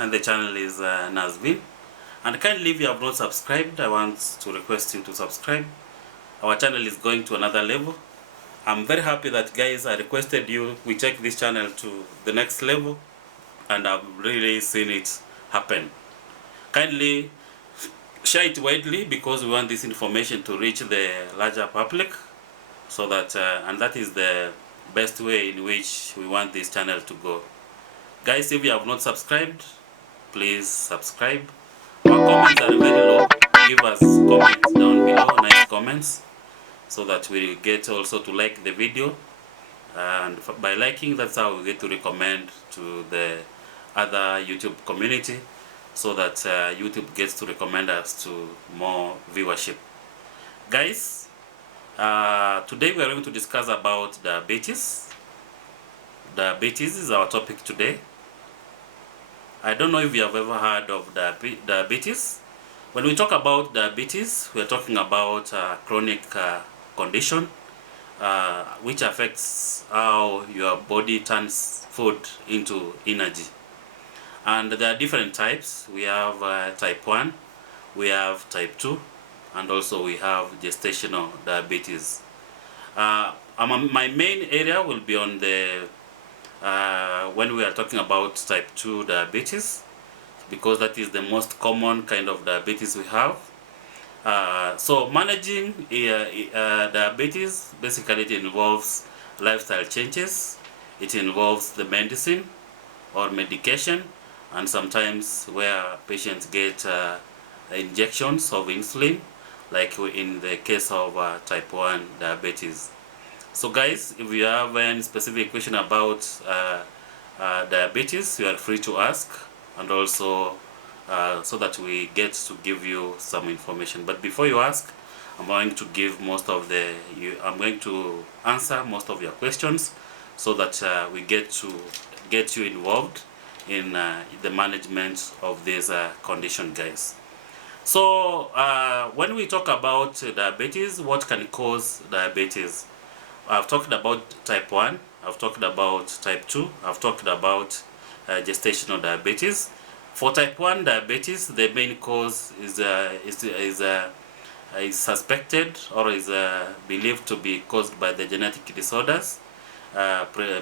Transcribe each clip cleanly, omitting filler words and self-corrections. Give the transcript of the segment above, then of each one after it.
and the channel is Nazvin. And kindly, if you have not subscribed, I want to request you to subscribe. Our channel is going to another level. I'm very happy that, guys, I requested you, we take this channel to the next level, and I've really seen it happen. Kindly share it widely, because we want this information to reach the larger public, so that and that is the best way in which we want this channel to go. Guys, if you have not subscribed, please subscribe. Our comments are very low. Give us comments down below, nice comments, so that we get also to like the video, and by liking, that's how we get to recommend to the other YouTube community, so that YouTube gets to recommend us to more viewership. Guys, today we are going to discuss about diabetes. Diabetes is our topic today. I don't know if you have ever heard of diabetes. When we talk about diabetes, we are talking about a chronic condition which affects how your body turns food into energy. And there are different types. We have type 1, we have type 2, and also we have gestational diabetes. My main area will be on the when we are talking about type 2 diabetes, because that is the most common kind of diabetes we have. So managing diabetes, basically it involves lifestyle changes, it involves the medicine or medication, and sometimes where patients get injections of insulin, like in the case of type 1 diabetes. So guys, if you have any specific question about diabetes, you are free to ask, and also so that we get to give you some information. But before you ask, I'm going to answer most of your questions, so that we get to get you involved in the management of this condition, guys. So when we talk about diabetes, what can cause diabetes? I've talked about type 1, I've talked about type 2, I've talked about gestational diabetes. For type 1 diabetes, the main cause is suspected, or is believed to be caused by the genetic disorders,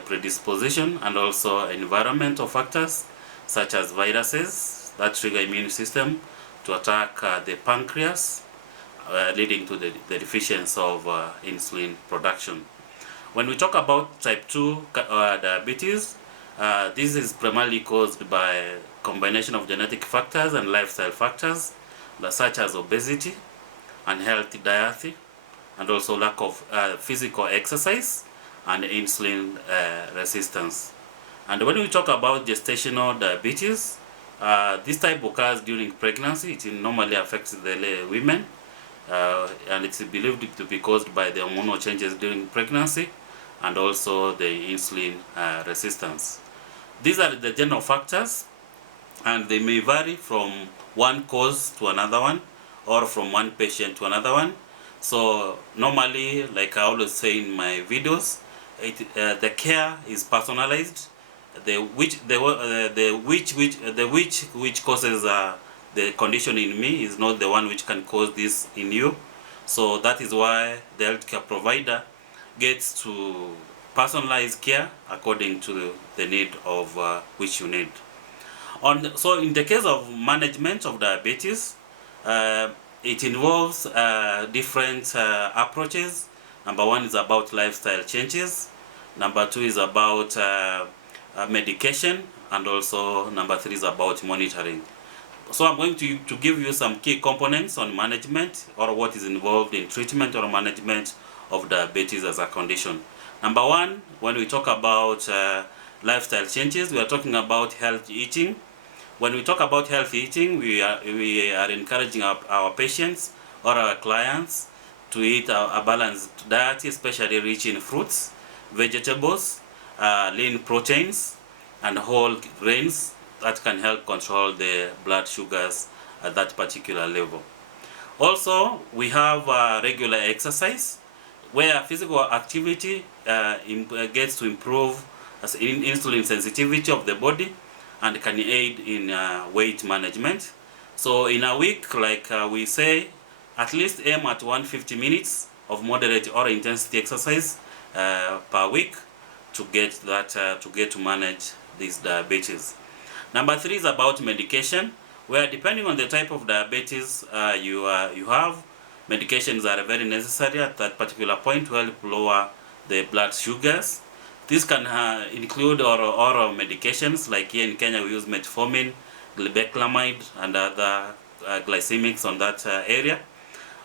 predisposition, and also environmental factors such as viruses that trigger immune system to attack the pancreas, leading to the deficiency of insulin production. When we talk about type 2 diabetes, this is primarily caused by a combination of genetic factors and lifestyle factors, such as obesity, unhealthy diet, and also lack of physical exercise and insulin resistance. And when we talk about gestational diabetes, this type occurs during pregnancy. It normally affects the women, and it's believed to be caused by the hormonal changes during pregnancy, and also the insulin resistance. These are the general factors, and they may vary from one cause to another one, or from one patient to another one. So normally, like I always say in my videos, the care is personalized. Which causes the condition in me is not the one which can cause this in you. So that is why the healthcare provider gets to personalize care according to the need of which you need. So in the case of management of diabetes, it involves different approaches. Number one is about lifestyle changes. Number two is about medication, and also number three is about monitoring. So I'm going to give you some key components on management, or what is involved in treatment or management of diabetes as a condition. Number one, when we talk about lifestyle changes, we are talking about healthy eating. When we talk about healthy eating, we are encouraging our patients or our clients to eat a balanced diet, especially rich in fruits, vegetables, lean proteins, and whole grains that can help control the blood sugars at that particular level. Also, we have regular exercise, where physical activity gets to improve insulin sensitivity of the body, and can aid in weight management. So in a week, like we say, at least aim at 150 minutes of moderate or intensity exercise per week to get that to manage this diabetes. Number 3 is about medication, where depending on the type of diabetes you have, medications are very necessary at that particular point to help lower the blood sugars. This can include oral medications, like here in Kenya we use metformin, glibeclamide, and other glycemics on that area.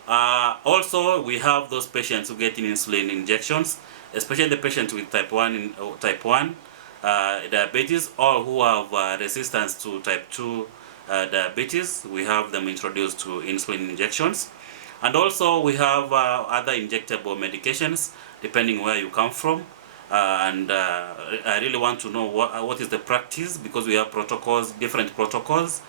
Also, we have those patients who get insulin injections, especially the patients with type 1 diabetes, or who have resistance to type 2 diabetes. We have them introduced to insulin injections. And also we have other injectable medications depending where you come from. I really want to know what is the practice, because we have protocols, different protocols,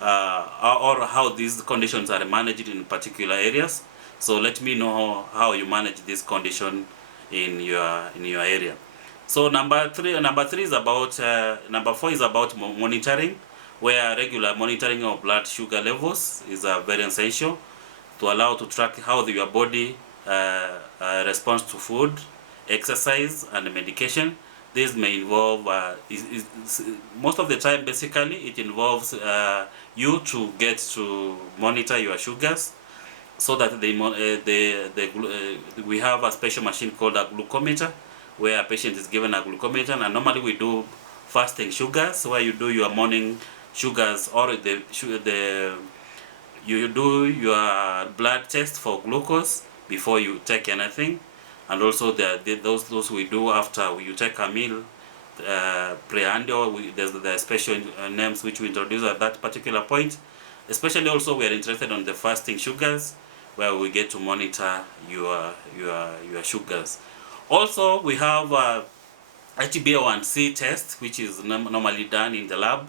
or how these conditions are managed in particular areas. So let me know how you manage this condition in your area. So number 4 is about monitoring, where regular monitoring of blood sugar levels is very essential to allow to track how your body responds to food, exercise, and medication. This may involve, most of the time basically, it involves you to get to monitor your sugars, so that we have a special machine called a glucometer, where a patient is given a glucometer, and normally we do fasting sugars, where you do your morning sugars, or you do your blood test for glucose before you take anything. And also those we do after you take a meal, pre-andio. There's the special names which we introduce at that particular point. Especially also we are interested on the fasting sugars, where we get to monitor your sugars. Also we have HbA1c test, which is normally done in the lab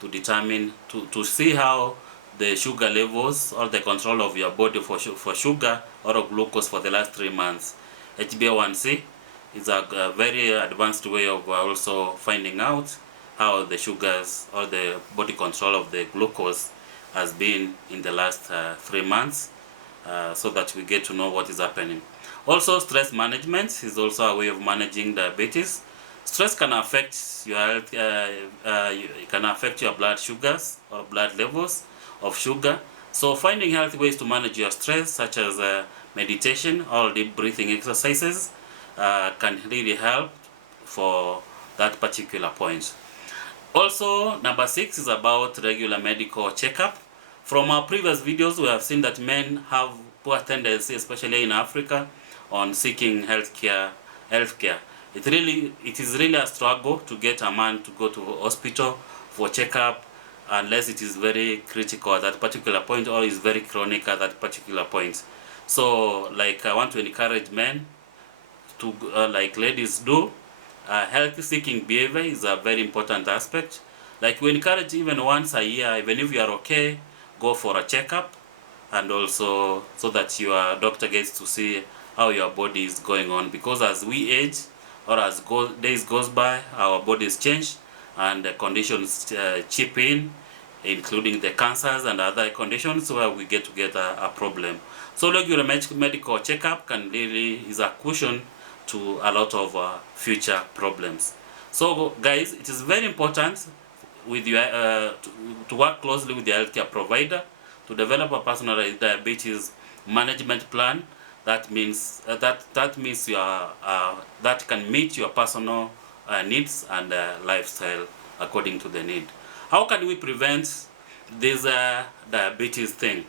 to determine, to see how the sugar levels, or the control of your body for sugar or glucose for the last 3 months. HbA1c is a very advanced way of also finding out how the sugars or the body control of the glucose has been in the last 3 months, so that we get to know what is happening. Also, stress management is also a way of managing diabetes. Stress can affect your health, it can affect your blood sugars or blood levels of sugar. So finding healthy ways to manage your stress, such as meditation or deep breathing exercises, can really help for that particular point. Also, number 6 is about regular medical checkup. From our previous videos, we have seen that men have poor tendency, especially in Africa, on seeking healthcare. It is really a struggle to get a man to go to hospital for checkup, unless it is very critical at that particular point, or is very chronic at that particular point. So, like, I want to encourage men to, like ladies do, health seeking behavior is a very important aspect. Like, we encourage even once a year, even if you are okay, go for a checkup, and also so that your doctor gets to see how your body is going on, because as we age, or as days goes by, our bodies change, and the conditions chip in, including the cancers and other conditions where we get a problem. So regular medical checkup can really is a cushion to a lot of future problems. So guys, it is very important with your to work closely with the healthcare provider to develop a personalized diabetes management plan. That means that can meet your personal needs and lifestyle according to the need. How can we prevent this diabetes thing?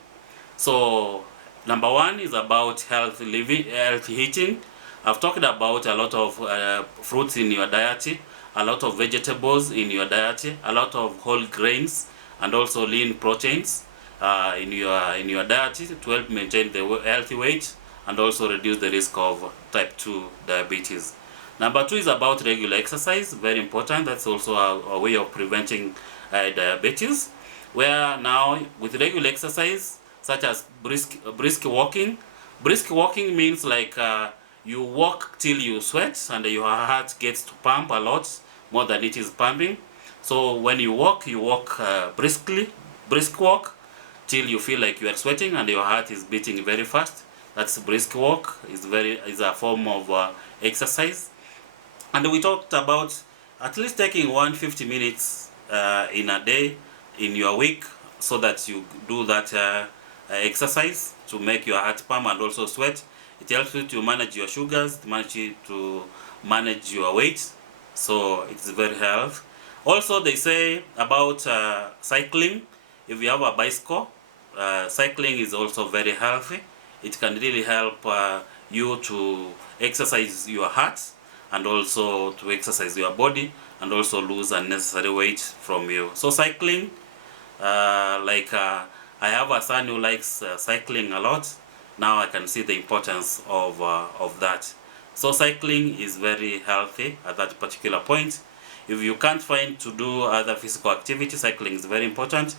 So number 1 is about healthy living, healthy eating. I've talked about a lot of fruits in your diet, a lot of vegetables in your diet, a lot of whole grains, and also lean proteins in your diet to help maintain the healthy weight and also reduce the risk of type 2 diabetes. Number 2 is about regular exercise, very important. That's also a way of preventing diabetes, where now with regular exercise such as brisk walking. Brisk walking means like you walk till you sweat and your heart gets to pump a lot more than it is pumping. So when you walk brisk walk till you feel like you are sweating and your heart is beating very fast. That's brisk walk. Is a form of exercise. And we talked about at least taking 150 minutes in a day, in your week, so that you do that exercise to make your heart pump and also sweat. It helps you to manage your sugars, to manage your weight, so it's very healthy. Also, they say about cycling. If you have a bicycle, cycling is also very healthy. It can really help you to exercise your heart and also to exercise your body and also lose unnecessary weight from you. So cycling, I have a son who likes cycling a lot. Now I can see the importance of that. So cycling is very healthy at that particular point. If you can't find to do other physical activity, cycling is very important.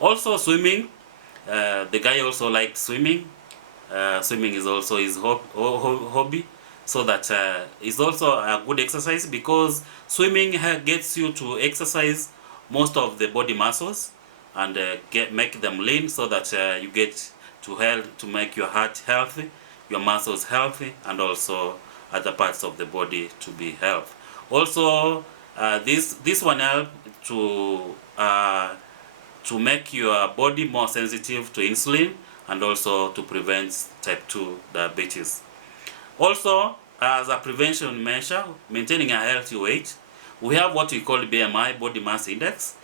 Also swimming. The guy also likes swimming. Swimming is also his hobby. So that is also a good exercise, because swimming gets you to exercise most of the body muscles and make them lean, so that you get to make your heart healthy, your muscles healthy, and also other parts of the body to be healthy. Also, this one helps to make your body more sensitive to insulin and also to prevent type 2 diabetes. Also, as a prevention measure, maintaining a healthy weight, we have what we call BMI, body mass index.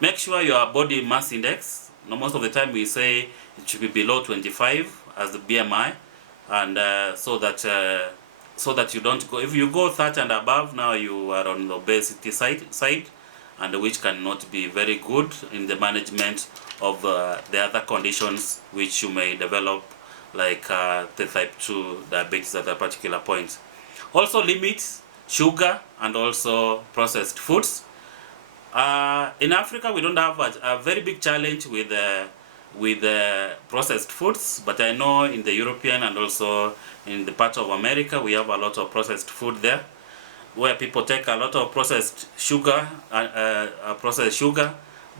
Make sure your body mass index, most of the time we say it should be below 25 as the BMI, and so that you don't go, if you go 30 and above, now you are on the obesity side, and which cannot be very good in the management of the other conditions which you may develop, like the type 2 diabetes at a particular point. Also limit sugar and also processed foods. In Africa, we don't have a very big challenge with processed foods, but I know in the European and also in the part of America, we have a lot of processed food there, where people take a lot of processed sugar,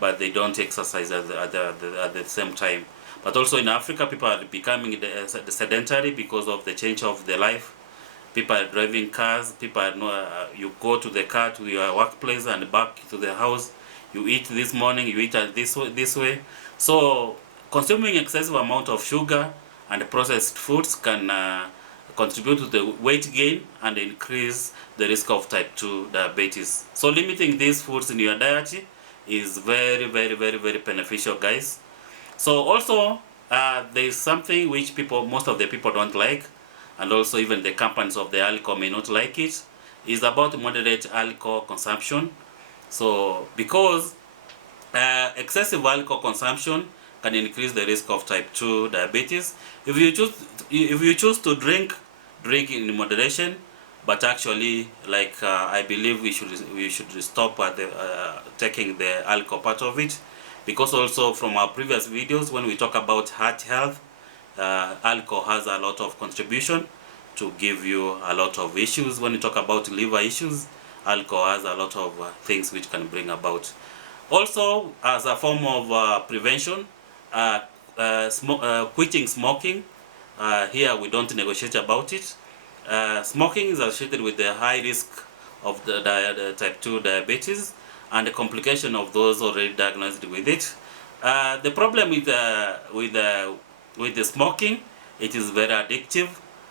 but they don't exercise at the same time. But also in Africa, people are becoming the sedentary because of the change of their life. People are driving cars. People are you go to the car to your workplace and back to the house. You eat this morning, you eat this way. So consuming excessive amount of sugar and processed foods can contribute to the weight gain and increase the risk of type 2 diabetes. So limiting these foods in your diet is very, very, very, very beneficial, guys. So also there is something which most of the people don't like, and also even the companies of the alcohol may not like it, is about moderate alcohol consumption. So because excessive alcohol consumption can increase the risk of type 2 diabetes. If you choose to drink in moderation, but actually, like I believe we should stop at taking the alcohol part of it, because also from our previous videos, when we talk about heart health, alcohol has a lot of contribution to give you a lot of issues. When you talk about liver issues, alcohol has a lot of things which can bring about. Also, as a form of prevention, quitting smoking. Here we don't negotiate about it. Smoking is associated with the high risk of the type 2 diabetes and the complication of those already diagnosed with it. The problem with the smoking, it is very addictive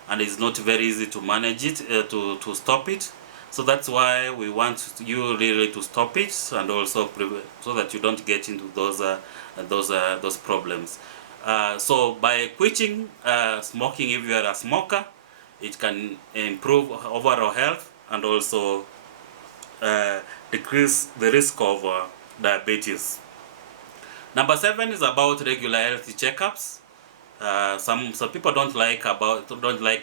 and it's not very easy to manage it, to stop it. So that's why we want you really to stop it, and also so that you don't get into those problems. So by quitting smoking, if you are a smoker, it can improve overall health and also decrease the risk of diabetes. Number 7 is about regular health checkups. Some people don't like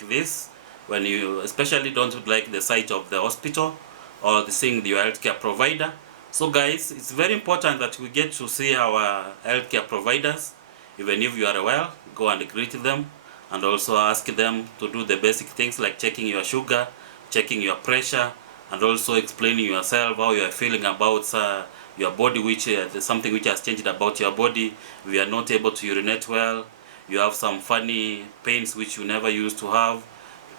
this, when you especially don't like the sight of the hospital or seeing your healthcare provider. So guys, it's very important that we get to see our healthcare providers. Even if you are well, go and greet them and also ask them to do the basic things like checking your sugar, checking your pressure, and also explaining yourself how you are feeling about your body, which there's something which has changed about your body. If you are not able to urinate well, you have some funny pains which you never used to have,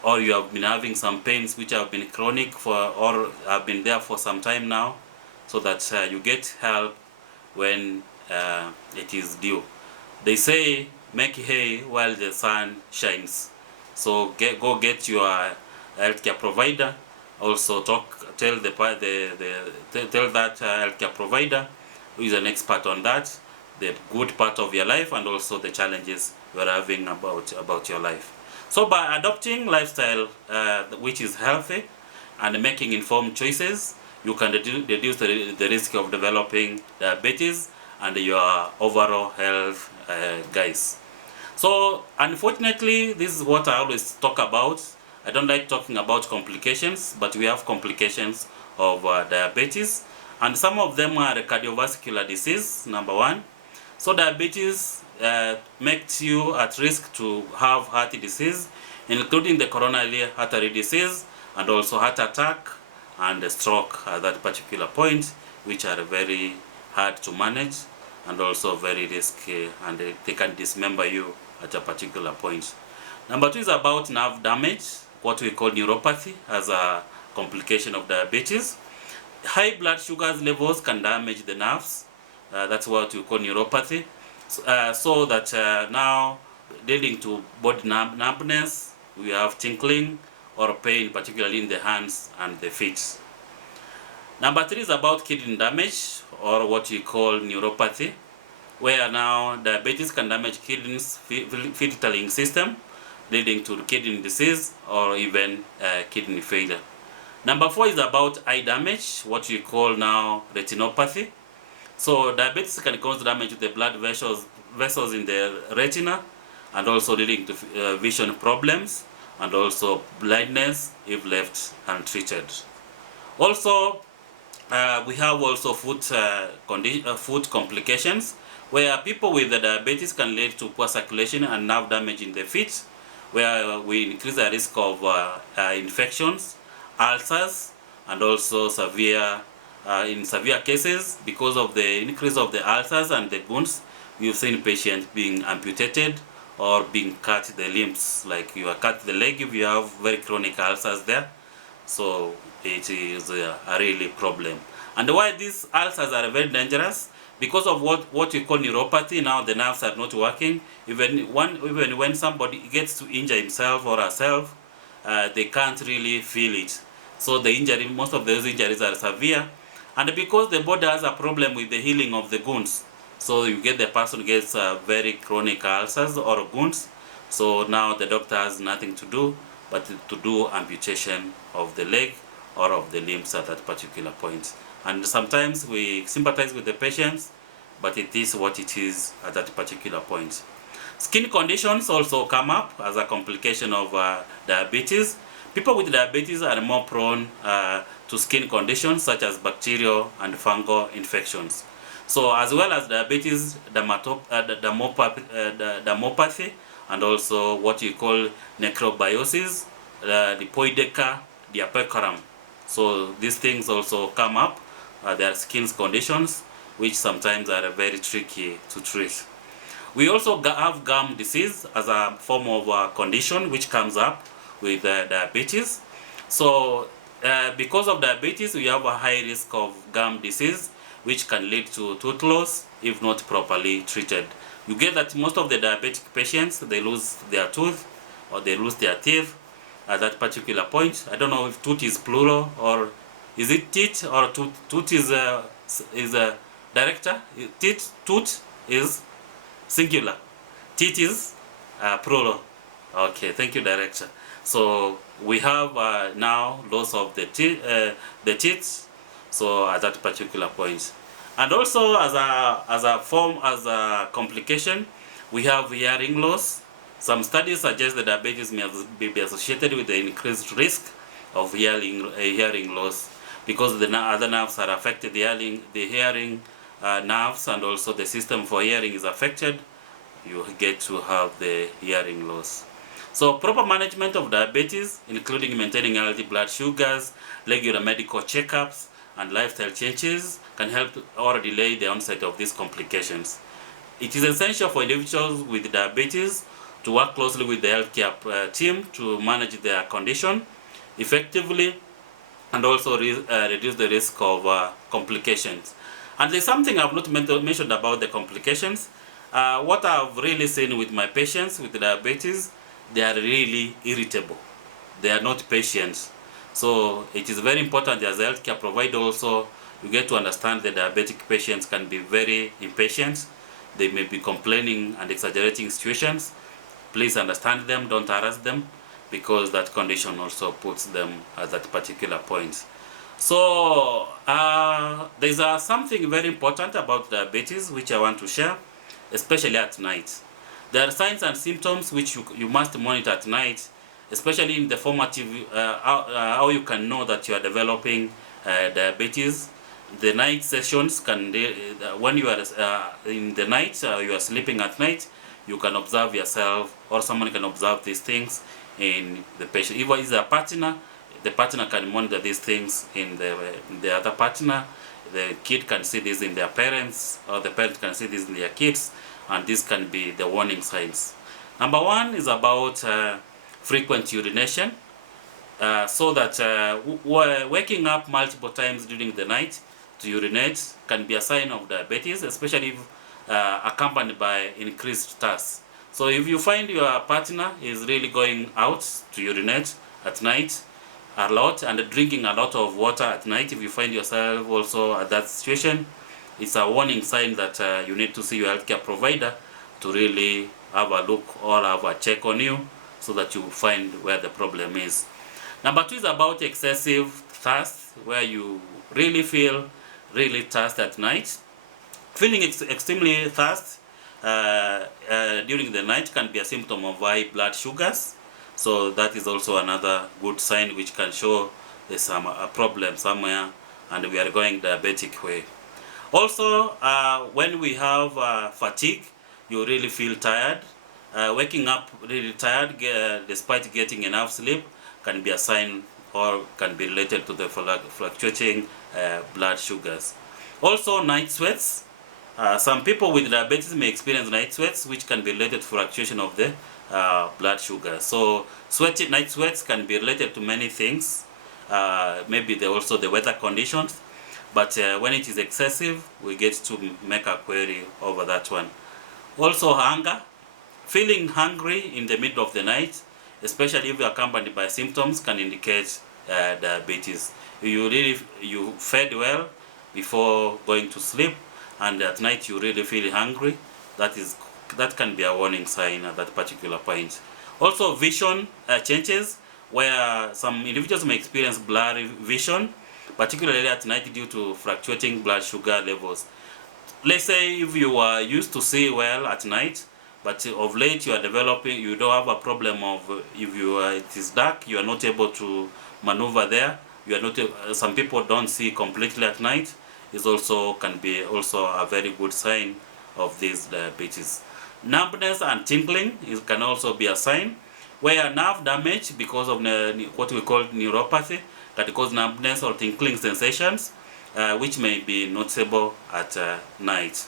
or you have been having some pains which have been chronic for or have been there for some time now, so that you get help when it is due. They say make hay while the sun shines. So go get your healthcare provider. Also tell that healthcare provider who is an expert on that, the good part of your life and also the challenges you're having about your life. So by adopting lifestyle which is healthy and making informed choices, you can reduce the risk of developing diabetes and your overall health, guys. So unfortunately, this is what I always talk about. I don't like talking about complications, but we have complications of diabetes, and some of them are cardiovascular disease, number one. So diabetes makes you at risk to have heart disease, including the coronary artery disease and also heart attack and stroke at that particular point, which are very hard to manage and also very risky, and they can dismember you at a particular point. Number two is about nerve damage, what we call neuropathy as a complication of diabetes. High blood sugar levels can damage the nerves. That's what we call neuropathy. So that now leading to body numbness, we have tingling or pain, particularly in the hands and the feet. Number three is about kidney damage, or what we call neuropathy, where now diabetes can damage kidneys, filtering system, leading to kidney disease or even kidney failure. Number four is about eye damage, what we call now retinopathy. So diabetes can cause damage to the blood vessels in the retina, and also leading to vision problems and also blindness if left untreated. Also, we have also foot complications, where people with the diabetes can lead to poor circulation and nerve damage in the feet, where we increase the risk of infections, ulcers, and also in severe cases, because of the increase of the ulcers and the wounds, we've seen patients being amputated or being cut the limbs, like you are cut the leg if you have very chronic ulcers there. So it is a really problem. And why these ulcers are very dangerous? Because of what we call neuropathy. Now the nerves are not working. Even when somebody gets to injure himself or herself, they can't really feel it. So the injury, most of those injuries are severe, and because the body has a problem with the healing of the wounds, so you get the person gets very chronic ulcers or wounds. So now the doctor has nothing to do but to do amputation of the leg or of the limbs at that particular point. And sometimes we sympathize with the patients, but it is what it is at that particular point. Skin conditions also come up as a complication of diabetes. People with diabetes are more prone to skin conditions such as bacterial and fungal infections. So as well as diabetes, dermopathy, and also what you call necrobiosis, lipoideca, diapecarum. So these things also come up. There are skin conditions which sometimes are very tricky to treat. We also have gum disease as a form of condition which comes up with diabetes. So because of diabetes, we have a high risk of gum disease, which can lead to tooth loss if not properly treated. You get that most of the diabetic patients, they lose their tooth or they lose their teeth at that particular point. I don't know if tooth is plural or is it teeth or tooth. Tooth is a director. Tooth is singular. Teeth is plural. Okay, thank you, director. So we have now loss of the teeth. So at that particular point, and also as a complication, we have hearing loss. Some studies suggest that diabetes may be associated with the increased risk of hearing loss, because the other nerves are affected. The hearing nerves and also the system for hearing is affected. You get to have the hearing loss. So proper management of diabetes, including maintaining healthy blood sugars, regular medical checkups, and lifestyle changes can help or delay the onset of these complications. It is essential for individuals with diabetes to work closely with the healthcare team to manage their condition effectively and also reduce the risk of complications. And there's something I've not mentioned about the complications. What I've really seen with my patients with diabetes, they are really irritable. They are not patient. So it is very important as a healthcare provider also, you get to understand the diabetic patients can be very impatient. They may be complaining and exaggerating situations. Please understand them, don't harass them, because that condition also puts them at that particular point. So there's something very important about diabetes which I want to share, especially at night. There are signs and symptoms which you must monitor at night, especially in the formative, how you can know that you are developing diabetes. The night sessions can, when you are in the night, you are sleeping at night, you can observe yourself, or someone can observe these things in the patient. If it's a partner, the partner can monitor these things in the other partner. The kid can see this in their parents, or the parents can see this in their kids, and this can be the warning signs. Number one is about frequent urination. So that waking up multiple times during the night to urinate can be a sign of diabetes, especially if accompanied by increased thirst. So if you find your partner is really going out to urinate at night a lot and drinking a lot of water at night, if you find yourself also at that situation, it's a warning sign that you need to see your healthcare provider to really have a look or have a check on you so that you find where the problem is. Number two is about excessive thirst, where you really feel really thirsty at night. Feeling extremely thirsty during the night can be a symptom of high blood sugars. So that is also another good sign which can show there's a problem somewhere and we are going diabetic way. Also, when we have fatigue, you really feel tired. Waking up really tired despite getting enough sleep can be a sign or can be related to the fluctuating blood sugars. Also, night sweats. Some people with diabetes may experience night sweats, which can be related to fluctuation of the blood sugar. So night sweats can be related to many things. Maybe also the weather conditions. But when it is excessive, we get to make a query over that one. Also, hunger. Feeling hungry in the middle of the night, especially if accompanied by symptoms, can indicate diabetes. You fed well before going to sleep, and at night you really feel hungry. That can be a warning sign at that particular point. Also, vision changes, where some individuals may experience blurry vision, particularly at night due to fluctuating blood sugar levels. Let's say if you are used to see well at night, but of late you are developing, you don't have a problem of if it is dark, you are not able to maneuver there. You are not. Some people don't see completely at night. Is also can be also a very good sign of this diabetes. Numbness and tingling can also be a sign, where nerve damage because of what we call neuropathy can cause numbness or tingling sensations, which may be noticeable at night.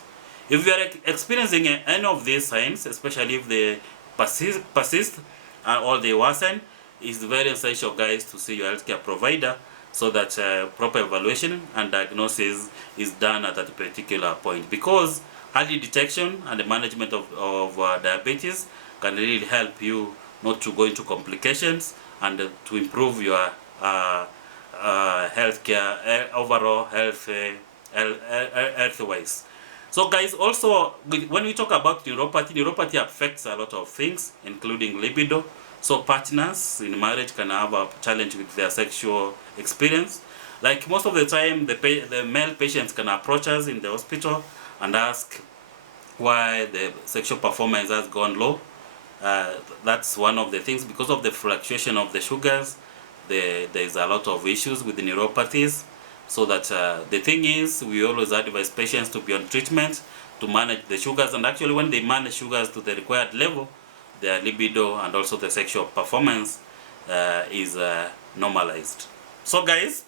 If you are experiencing any of these signs, especially if they persist or they worsen, it's very essential, guys, to see your healthcare provider so that proper evaluation and diagnosis is done at that particular point. Because early detection and the management of diabetes can really help you not to go into complications and to improve your healthcare, overall health-wise. So guys, also when we talk about neuropathy affects a lot of things, including libido. So partners in marriage can have a challenge with their sexual experience. Like most of the time, the male patients can approach us in the hospital and ask why the sexual performance has gone low. That's one of the things. Because of the fluctuation of the sugars, there's a lot of issues with the neuropathies. So that the thing is, we always advise patients to be on treatment to manage the sugars. And actually, when they manage sugars to the required level, their libido and also the sexual performance is normalized. So guys,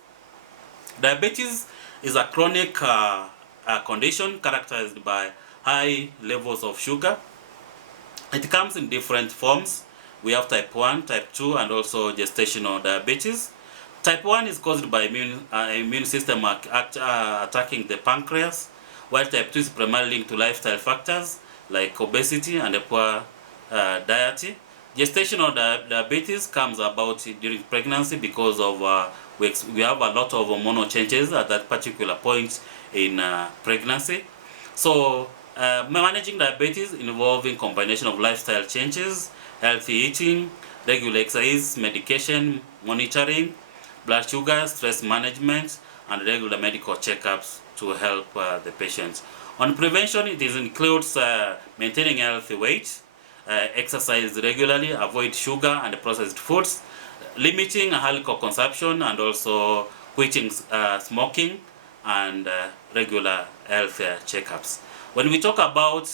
diabetes is a chronic condition characterized by high levels of sugar. It comes in different forms. We have type 1, type 2, and also gestational diabetes. Type 1 is caused by immune system attacking the pancreas, while type 2 is primarily linked to lifestyle factors like obesity and a poor diet. Gestational diabetes comes about during pregnancy because of we have a lot of hormonal changes at that particular point in pregnancy. So managing diabetes involving combination of lifestyle changes, healthy eating, regular exercise, medication monitoring, blood sugar, stress management, and regular medical checkups to help the patients. On prevention, it includes maintaining healthy weight, exercise regularly, avoid sugar and processed foods, limiting alcohol consumption, and also quitting smoking, and regular health checkups. When we talk about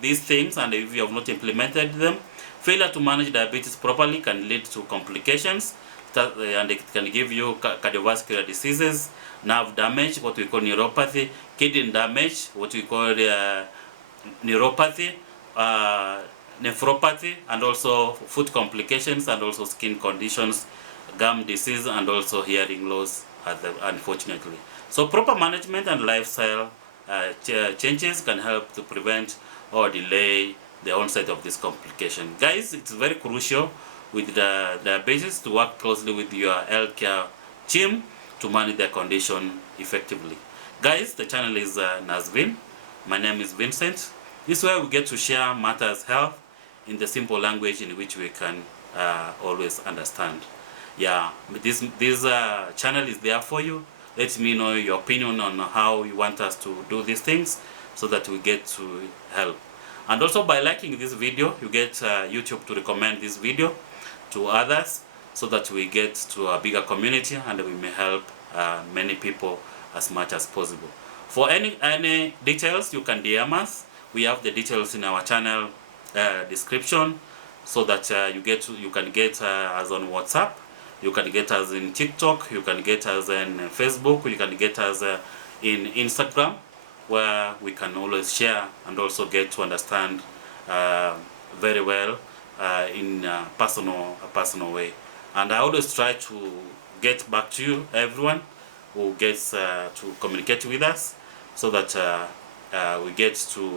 these things, and if you have not implemented them, failure to manage diabetes properly can lead to complications, and it can give you cardiovascular diseases, nerve damage, what we call neuropathy, kidney damage, what we call neuropathy, nephropathy, and also foot complications, and also skin conditions, gum disease, and also hearing loss, unfortunately. So proper management and lifestyle changes can help to prevent or delay the onset of this complication. Guys, it's very crucial with the diabetes to work closely with your healthcare team to manage their condition effectively. Guys, the channel is Nazvin. My name is Vincent. This is where we get to share matters health in the simple language in which we can always understand. Yeah, this channel is there for you. Let me know your opinion on how you want us to do these things so that we get to help. And also by liking this video, you get YouTube to recommend this video to others so that we get to a bigger community and we may help many people as much as possible. For any details, you can DM us. We have the details in our channel description so that you can get us on WhatsApp. You can get us in TikTok, you can get us in Facebook, you can get us in Instagram, where we can always share and also get to understand very well in a personal way. And I always try to get back to you, everyone who gets to communicate with us, so that we get to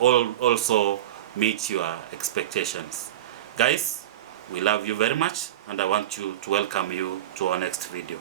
also meet your expectations. Guys, we love you very much, and I want to welcome you to our next video.